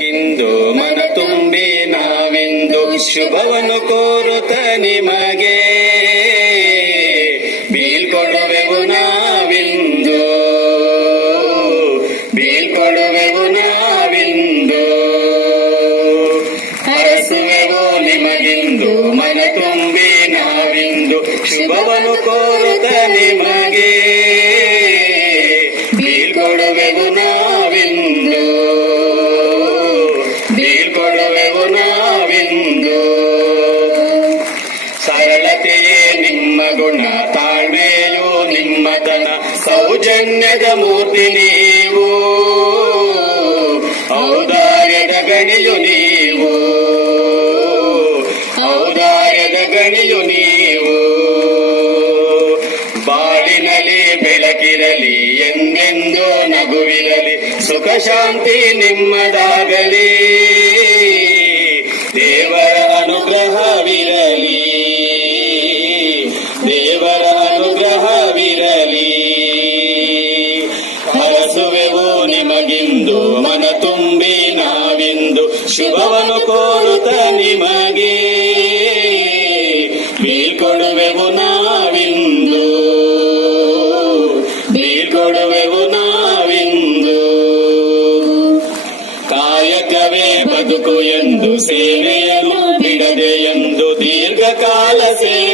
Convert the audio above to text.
ಇಂದು ಮನ ತುಂಬಿ ನಾವಿಂದು ಶುಭವನ್ನು ಕೋರುತ್ತ ನಿಮಗೆ ಬೀಳ್ಕೊಡುವೆವು ನಾವಿಂದು, ಬೀಳ್ಕೊಡುವೆವು ನಾವಿಂದು. ಹರಸುವೆವು ನಿಮಗಿಂದು ಮನ ತುಂಬಿ ನಾವಿಂದು ಶುಭವನ್ನು ಕೋರುತ್ತ ನಿಮಗೆ ಬೀಳ್ಕೊಡುವೆವು ನಾವಿಂದು, ಬೀಳ್ಕೊಡುವೆವು ನಾವಿಂದು. ಸರಳತೆಯೇ ನಿಮ್ಮ ಗುಣ, ತಾಳ್ಮೆಯು ನಿಮ್ಮತನ, ಸೌಜನ್ಯದ ಮೂರ್ತಿ ನೀವು, ಔದಾರ್ಯದ ಗಣಿಯು ನೀವು, ಔದಾರ್ಯದ ಗಣಿಯು ನೀವು. ಬಾಳಿನಲ್ಲಿ ಬೆಳಕಿರಲಿ, ಎಂದೆಂದು ನಗುವಿರಲಿ, ಸುಖ ಶಾಂತಿ ನಿಮ್ಮದಾಗಲಿ, ದೇವರ ಅನುಗ್ರಹವಿರಲಿ, ದೇವರ ಅನುಗ್ರಹವಿರಲಿ. ಹರಸುವೆವು ನಿಮಗಿಂದು ಮನ ತುಂಬಿ ನಾವಿಂದು ಶುಭವನ್ನು ಕೋರುತ್ತ ನಿಮಗೆ ಬೀಳ್ಕೊಡುವೆವು ನಾವಿಂದು, ಬೀಳ್ಕೊಡುವೆವು ನಾವಿಂದು. ಕಾಯಕವೇ ಬದುಕು ಎಂದು ಸೇವೆಯನ್ನು ಬಿಡದೆ ಎಂದು ದೀರ್ಘಕಾಲ ಸೇವೆ